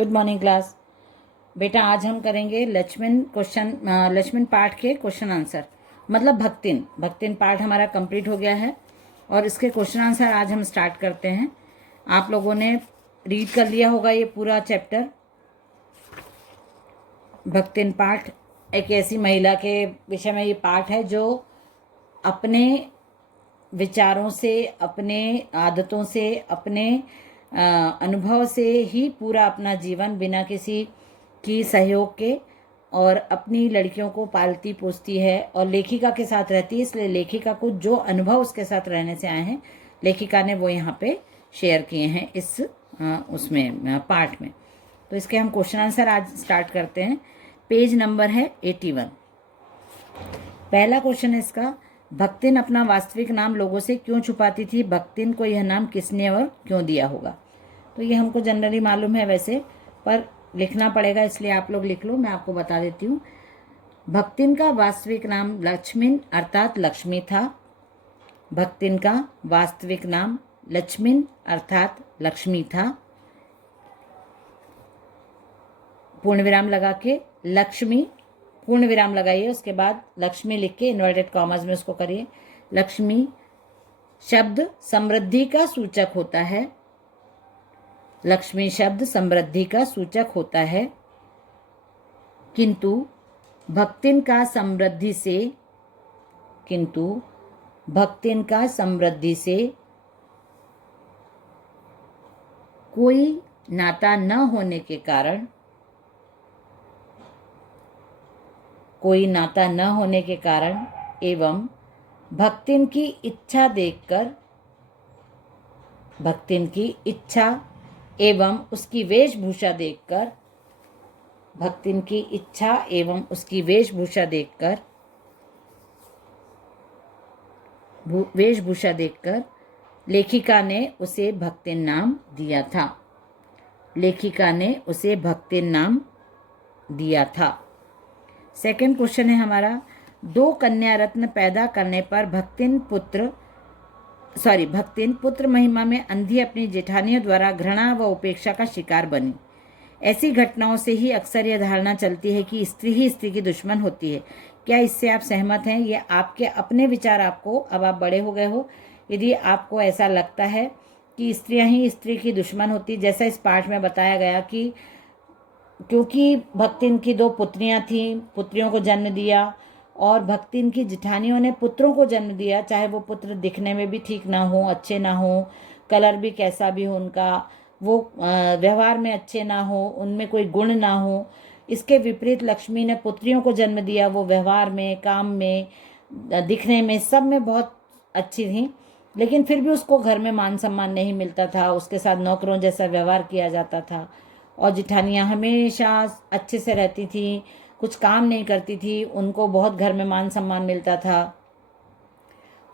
Good morning class. बेटा आज हम करेंगे लक्ष्मण पाठ के क्वेश्चन आंसर, मतलब भक्तिन पाठ हमारा कंप्लीट हो गया है और इसके क्वेश्चन आंसर आज हम स्टार्ट करते हैं। आप लोगों ने रीड कर लिया होगा ये पूरा चैप्टर। भक्तिन पाठ एक ऐसी महिला के विषय में ये पाठ है जो अपने विचारों से, अपने आदतों से, अपने अनुभव से ही पूरा अपना जीवन बिना किसी की सहयोग के और अपनी लड़कियों को पालती पोसती है और लेखिका के साथ रहती है। इसलिए लेखिका को जो अनुभव उसके साथ रहने से आए हैं, लेखिका ने वो यहाँ पे शेयर किए हैं इस उसमें पार्ट में। तो इसके हम क्वेश्चन आंसर आज स्टार्ट करते हैं। पेज नंबर है 81। पहला क्वेश्चन है इसका, भक्तिन अपना वास्तविक नाम लोगों से क्यों छुपाती थी? भक्तिन को यह नाम किसने और क्यों दिया होगा? तो ये हमको जनरली मालूम है वैसे, पर लिखना पड़ेगा, इसलिए आप लोग लिख लो, मैं आपको बता देती हूँ। भक्तिन का वास्तविक नाम लक्ष्मीन अर्थात लक्ष्मी था। भक्तिन का वास्तविक नाम लक्ष्मीन अर्थात लक्ष्मी था। पूर्ण विराम लगा के लक्ष्मी, पूर्ण विराम लगाइए, उसके बाद लक्ष्मी लिख के इन्वर्टेड कॉमर्स में उसको करिए। लक्ष्मी शब्द समृद्धि का सूचक होता है। लक्ष्मी शब्द समृद्धि का सूचक होता है, किंतु भक्तिन का समृद्धि से कोई नाता न होने के कारण एवं भक्तिन की इच्छा एवं उसकी वेशभूषा देखकर लेखिका ने उसे भक्तिन नाम दिया था। सेकंड क्वेश्चन है हमारा, 2 कन्या रत्न पैदा करने पर भक्तिन पुत्र महिमा में अंधी अपनी जेठानियों द्वारा घृणा व उपेक्षा का शिकार बनी। ऐसी घटनाओं से ही अक्सर यह धारणा चलती है कि स्त्री ही स्त्री की दुश्मन होती है। क्या इससे आप सहमत हैं? ये आपके अपने विचार, आपको, अब आप बड़े हो गए हो, यदि आपको ऐसा लगता है कि स्त्रियां ही स्त्री की दुश्मन होती, जैसा इस पाठ में बताया गया कि क्योंकि भक्तिन की 2 पुत्रियां थीं, पुत्रियों को जन्म दिया और भक्तिन की जेठानियों ने पुत्रों को जन्म दिया, चाहे वो पुत्र दिखने में भी ठीक ना हो, अच्छे ना हो, कलर भी कैसा भी हो उनका, वो व्यवहार में अच्छे ना हो, उनमें कोई गुण ना हो। इसके विपरीत लक्ष्मी ने पुत्रियों को जन्म दिया, वो व्यवहार में, काम में, दिखने में, सब में बहुत अच्छी थी, लेकिन फिर भी उसको घर में मान सम्मान नहीं मिलता था, उसके साथ नौकरों जैसा व्यवहार किया जाता था और जेठानियाँ हमेशा अच्छे से रहती थी, कुछ काम नहीं करती थी, उनको बहुत घर में मान सम्मान मिलता था।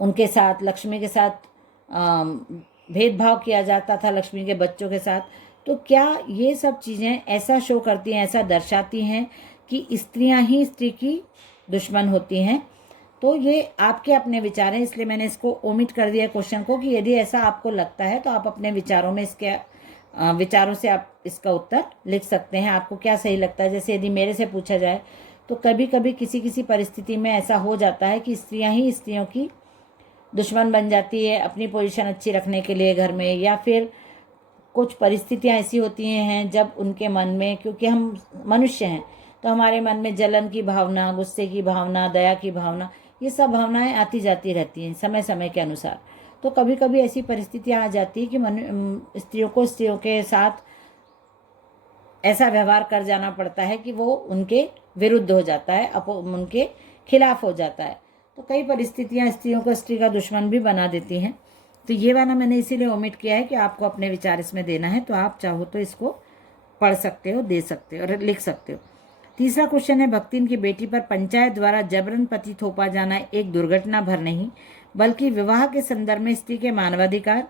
उनके साथ, लक्ष्मी के साथ भेदभाव किया जाता था, लक्ष्मी के बच्चों के साथ। तो क्या ये सब चीज़ें ऐसा शो करती हैं, ऐसा दर्शाती हैं कि स्त्रियां ही स्त्री की दुश्मन होती हैं? तो ये आपके अपने विचार हैं, इसलिए मैंने इसको ओमिट कर दिया क्वेश्चन को, कि यदि ऐसा आपको लगता है तो आप अपने विचारों में विचारों से आप इसका उत्तर लिख सकते हैं। आपको क्या सही लगता है? जैसे यदि मेरे से पूछा जाए तो कभी कभी किसी परिस्थिति में ऐसा हो जाता है कि स्त्रियां ही स्त्रियों की दुश्मन बन जाती है अपनी पोजीशन अच्छी रखने के लिए घर में, या फिर कुछ परिस्थितियां ऐसी होती हैं जब उनके मन में, क्योंकि हम मनुष्य हैं तो हमारे मन में जलन की भावना, गुस्से की भावना, दया की भावना, ये सब भावनाएं आती जाती रहती हैं समय समय के अनुसार। तो कभी कभी ऐसी परिस्थितियां आ जाती है कि स्त्रियों के साथ ऐसा व्यवहार कर जाना पड़ता है कि वो उनके विरुद्ध हो जाता है, उनके खिलाफ हो जाता है। तो कई परिस्थितियां स्त्रियों को स्त्री का दुश्मन भी बना देती हैं। तो ये वाला मैंने इसीलिए ओमिट किया है कि आपको अपने विचार इसमें देना है, तो आप चाहो तो इसको पढ़ सकते हो, दे सकते हो और लिख सकते हो। तीसरा क्वेश्चन है, भक्तिन की बेटी पर पंचायत द्वारा जबरन पति थोपा जाना एक दुर्घटना भर नहीं, बल्कि विवाह के संदर्भ में स्त्री के मानवाधिकार,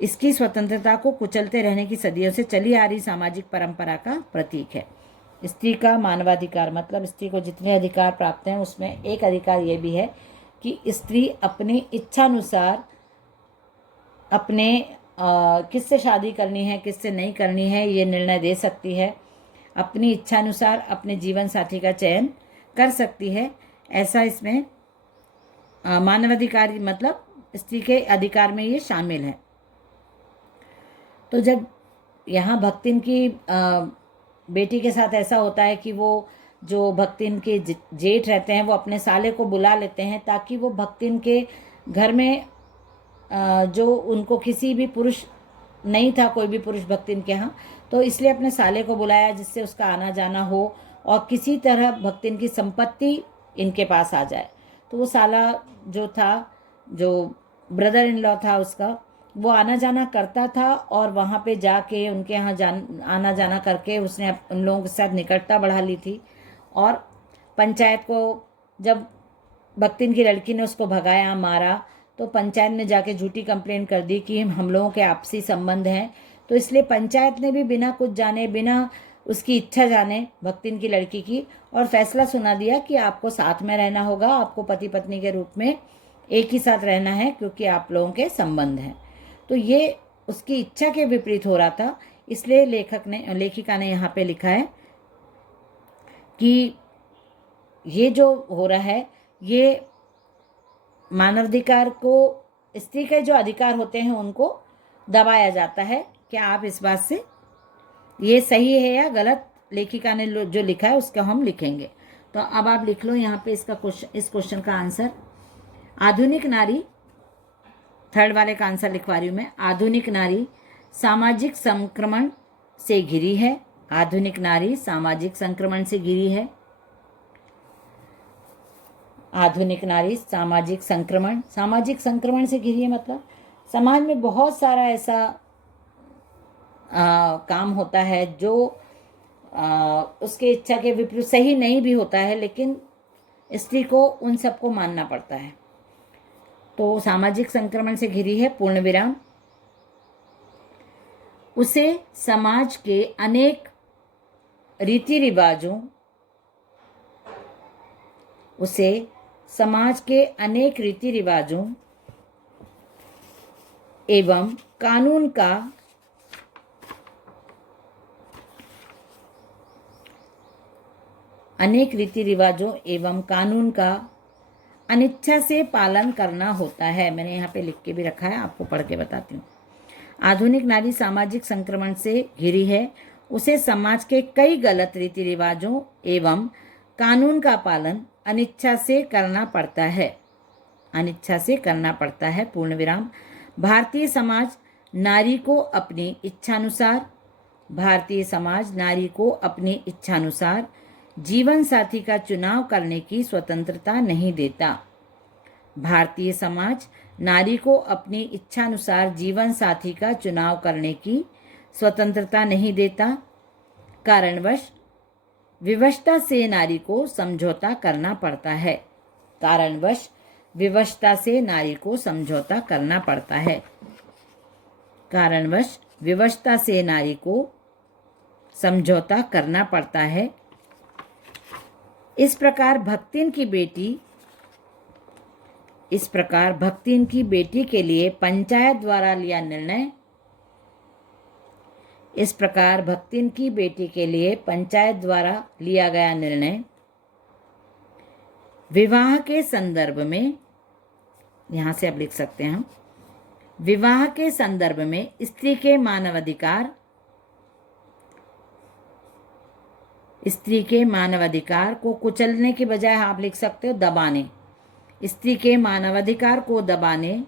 इसकी स्वतंत्रता को कुचलते रहने की सदियों से चली आ रही सामाजिक परंपरा का प्रतीक है। स्त्री का मानवाधिकार मतलब स्त्री को जितने अधिकार प्राप्त हैं उसमें एक अधिकार ये भी है कि स्त्री अपनी इच्छानुसार अपने किससे शादी करनी है किससे नहीं करनी है ये निर्णय दे सकती है, अपनी इच्छानुसार अपने जीवन साथी का चयन कर सकती है। ऐसा इसमें मानवाधिकार मतलब स्त्री के अधिकार में ये शामिल है। तो जब यहाँ भक्तिन की बेटी के साथ ऐसा होता है कि वो जो भक्तिन के जेठ रहते हैं वो अपने साले को बुला लेते हैं ताकि वो भक्तिन के घर में जो उनको किसी भी पुरुष नहीं था, कोई भी पुरुष भक्तिन के यहाँ, तो इसलिए अपने साले को बुलाया जिससे उसका आना जाना हो और किसी तरह भक्तिन की संपत्ति इनके पास आ जाए। तो वो साला जो था, जो ब्रदर इन लॉ था उसका, वो आना जाना करता था और वहाँ पे जाके उनके यहाँ आना जाना करके उसने उन लोगों के साथ निकटता बढ़ा ली थी। और पंचायत को जब भक्तिन की लड़की ने उसको भगाया मारा तो पंचायत ने जाके झूठी कंप्लेंट कर दी कि हम लोगों के आपसी संबंध हैं। तो इसलिए पंचायत ने भी बिना कुछ जाने, बिना उसकी इच्छा जाने भक्तिन की लड़की की और फैसला सुना दिया कि आपको साथ में रहना होगा, आपको पति पत्नी के रूप में एक ही साथ रहना है क्योंकि आप लोगों के संबंध हैं। तो ये उसकी इच्छा के विपरीत हो रहा था, इसलिए लेखिका ने यहाँ पे लिखा है कि ये जो हो रहा है ये मानवाधिकार को, स्त्री के जो अधिकार होते हैं उनको दबाया जाता है। क्या आप इस बात से, ये सही है या गलत लेखिका ने जो लिखा है उसका हम लिखेंगे। तो अब आप लिख लो यहाँ पे इसका क्वेश्चन, इस क्वेश्चन का आंसर। आधुनिक नारी, थर्ड वाले का आंसर लिखवा रही हूँ मैं। आधुनिक नारी सामाजिक संक्रमण से घिरी है। आधुनिक नारी सामाजिक संक्रमण से घिरी है। आधुनिक नारी सामाजिक संक्रमण से घिरी है मतलब समाज में बहुत सारा ऐसा काम होता है जो उसके इच्छा के विपरीत सही नहीं भी होता है, लेकिन स्त्री को उन सबको मानना पड़ता है। तो सामाजिक संक्रमण से घिरी है, पूर्ण विराम। उसे समाज के अनेक रीति रिवाजों, उसे समाज के अनेक रीति रिवाजों एवं कानून का अनिच्छा से पालन करना होता है। मैंने यहाँ पे लिख के भी रखा है, आपको पढ़ के बताती हूँ। आधुनिक नारी सामाजिक संक्रमण से घिरी है। उसे समाज के कई गलत रीति रिवाजों एवं कानून का पालन अनिच्छा से करना पड़ता है, पूर्ण विराम। भारतीय समाज नारी को अपनी इच्छानुसार जीवन साथी का चुनाव करने की स्वतंत्रता नहीं देता। भारतीय समाज नारी को अपनी इच्छानुसार जीवन साथी का चुनाव करने की स्वतंत्रता नहीं देता। कारणवश विवशता से नारी को समझौता करना पड़ता है। कारणवश विवशता से नारी को समझौता करना पड़ता है। कारणवश विवशता से नारी को समझौता करना पड़ता है। इस प्रकार भक्तिन की बेटी के लिए पंचायत द्वारा लिया निर्णय, इस प्रकार भक्तिन की बेटी के लिए पंचायत द्वारा लिया गया निर्णय विवाह के संदर्भ में, यहाँ से अब लिख सकते हैं हम, विवाह के संदर्भ में स्त्री के मानवाधिकार को कुचलने के बजाय आप लिख सकते हो दबाने। स्त्री के मानवाधिकार को दबाने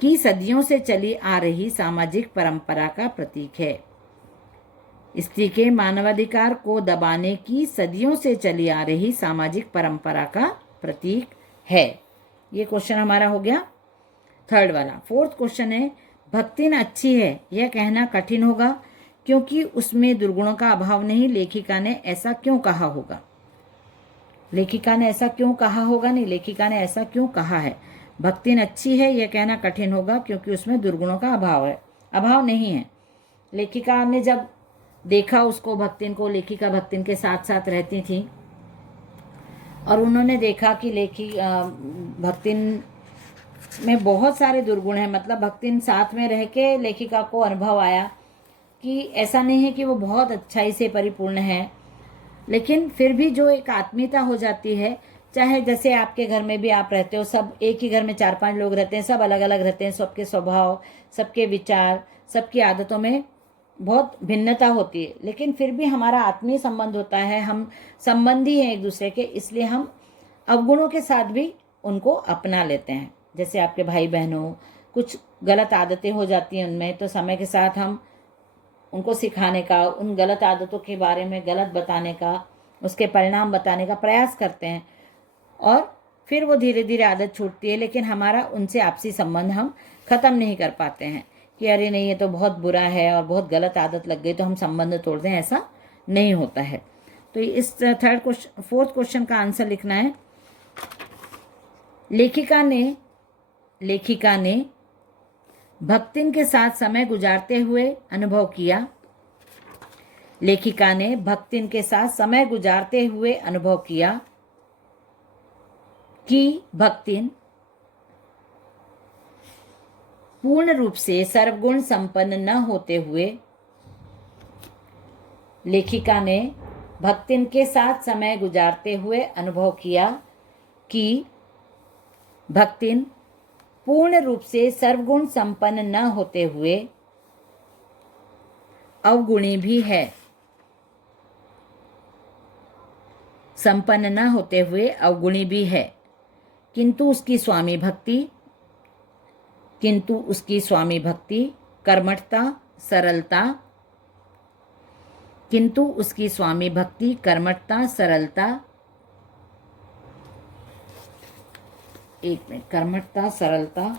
की सदियों से चली आ रही सामाजिक परंपरा का प्रतीक है। स्त्री के मानवाधिकार को दबाने की सदियों से चली आ रही सामाजिक परंपरा का प्रतीक है। ये क्वेश्चन हमारा हो गया थर्ड वाला। फोर्थ क्वेश्चन है, भक्तिन अच्छी है यह कहना कठिन होगा क्योंकि उसमें दुर्गुणों का अभाव नहीं। लेखिका ने ऐसा क्यों कहा होगा? लेखिका ने ऐसा क्यों कहा होगा नहीं, लेखिका ने ऐसा क्यों कहा है? भक्तिन अच्छी है यह कहना कठिन होगा क्योंकि उसमें दुर्गुणों का अभाव नहीं है। लेखिका ने जब देखा उसको, भक्तिन को, लेखिका भक्तिन के साथ साथ रहती थी और उन्होंने देखा कि भक्तिन में बहुत सारे दुर्गुण हैं। मतलब भक्तिन साथ में रह के लेखिका को अनुभव आया कि ऐसा नहीं है कि वो बहुत अच्छाई से परिपूर्ण है, लेकिन फिर भी जो एक आत्मीयता हो जाती है, चाहे जैसे आपके घर में भी आप रहते हो, सब एक ही घर में 4-5 लोग रहते हैं, सब अलग अलग रहते हैं, सबके स्वभाव, सबके विचार, सबकी आदतों में बहुत भिन्नता होती है, लेकिन फिर भी हमारा आत्मीय संबंध होता है, हम संबंधी हैं एक दूसरे के, इसलिए हम अवगुणों के साथ भी उनको अपना लेते हैं। जैसे आपके भाई बहनों, कुछ गलत आदतें हो जाती हैं उनमें, तो समय के साथ हम उनको सिखाने का, उन गलत आदतों के बारे में गलत बताने का, उसके परिणाम बताने का प्रयास करते हैं, और फिर वो धीरे धीरे आदत छूटती है, लेकिन हमारा उनसे आपसी संबंध हम ख़त्म नहीं कर पाते हैं कि अरे नहीं ये तो बहुत बुरा है और बहुत गलत आदत लग गई तो हम संबंध तोड़ दें, ऐसा नहीं होता है। तो इस फोर्थ क्वेश्चन का आंसर लिखना है। लेखिका ने भक्तिन के साथ समय गुजारते हुए अनुभव किया। लेखिका ने भक्तिन के साथ समय गुजारते हुए अनुभव किया कि भक्तिन पूर्ण रूप से सर्वगुण संपन्न न होते हुए, लेखिका ने भक्तिन के साथ समय गुजारते हुए अनुभव किया कि भक्तिन पूर्ण रूप से सर्वगुण संपन्न न होते हुए अवगुणी भी है। संपन्न न होते हुए अवगुणी भी है, किंतु उसकी स्वामी भक्ति कर्मठता सरलता, किंतु उसकी स्वामी भक्ति कर्मठता सरलता, एक मिनट, कर्मठता सरलता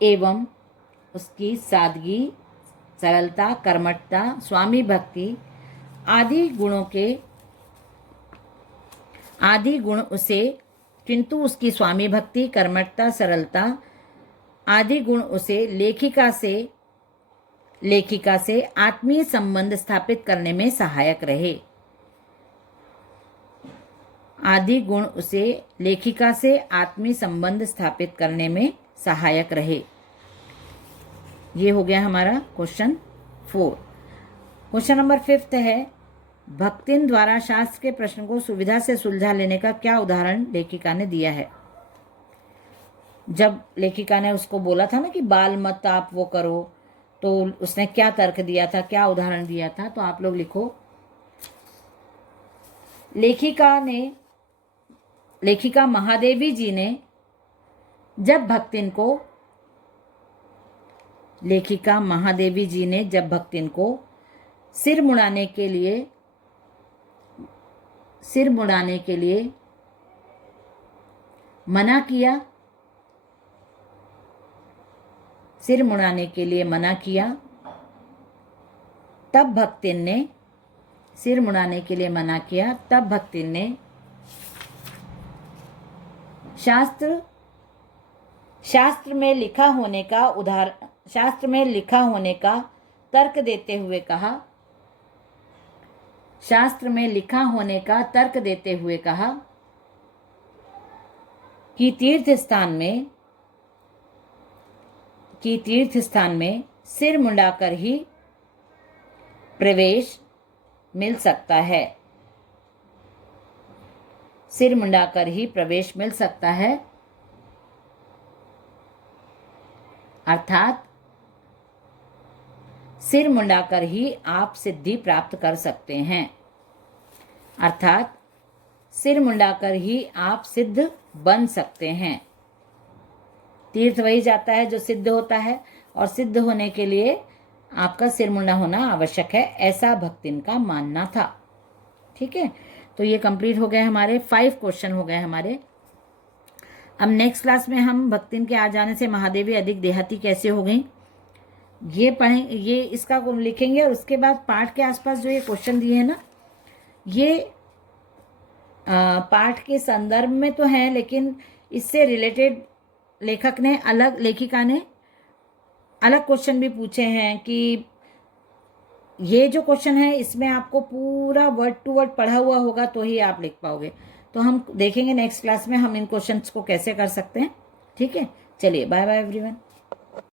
एवं उसकी सादगी, सरलता, कर्मठता, स्वामी भक्ति आदि गुण उसे, किंतु उसकी स्वामी भक्ति कर्मठता सरलता आदि गुण उसे लेखिका से आत्मीय संबंध स्थापित करने में सहायक रहे। आदि गुण उसे लेखिका से आत्मीय संबंध स्थापित करने में सहायक रहे। ये हो गया हमारा क्वेश्चन 4। क्वेश्चन नंबर 5 है, भक्तिन द्वारा शास्त्र के प्रश्न को सुविधा से सुलझा लेने का क्या उदाहरण लेखिका ने दिया है। जब लेखिका ने उसको बोला था ना कि बाल मत आप वो करो, तो उसने क्या तर्क दिया था, क्या उदाहरण दिया था, तो आप लोग लिखो। लेखिका महादेवी जी ने जब भक्तिन को सिर मुड़ाने के लिए मना किया, तब भक्तिन ने शास्त्र में लिखा होने का तर्क देते हुए कहा कि तीर्थ स्थान में सिर मुंडाकर ही प्रवेश मिल सकता है। अर्थात सिर मुंडाकर ही आप सिद्धि प्राप्त कर सकते हैं। अर्थात सिर मुंडाकर ही आप सिद्ध बन सकते हैं। तीर्थ वही जाता है जो सिद्ध होता है, और सिद्ध होने के लिए आपका सिर मुंडा होना आवश्यक है, ऐसा भक्तिन का मानना था। ठीक है, तो ये कंप्लीट हो गए हमारे 5 क्वेश्चन हो गए हमारे। अब नेक्स्ट क्लास में हम भक्तिन के आ जाने से महादेवी अधिक देहाती कैसे हो गई ये पढ़ेंगे, ये इसका लिखेंगे, और उसके बाद पाठ के आसपास जो ये क्वेश्चन दिए हैं ना, ये पाठ के संदर्भ में तो हैं, लेकिन इससे रिलेटेड लेखिका ने अलग क्वेश्चन भी पूछे हैं कि ये जो क्वेश्चन है इसमें आपको पूरा वर्ड टू वर्ड पढ़ा हुआ होगा तो ही आप लिख पाओगे। तो हम देखेंगे नेक्स्ट क्लास में हम इन क्वेश्चंस को कैसे कर सकते हैं। ठीक है, चलिए बाय बाय एवरीवन।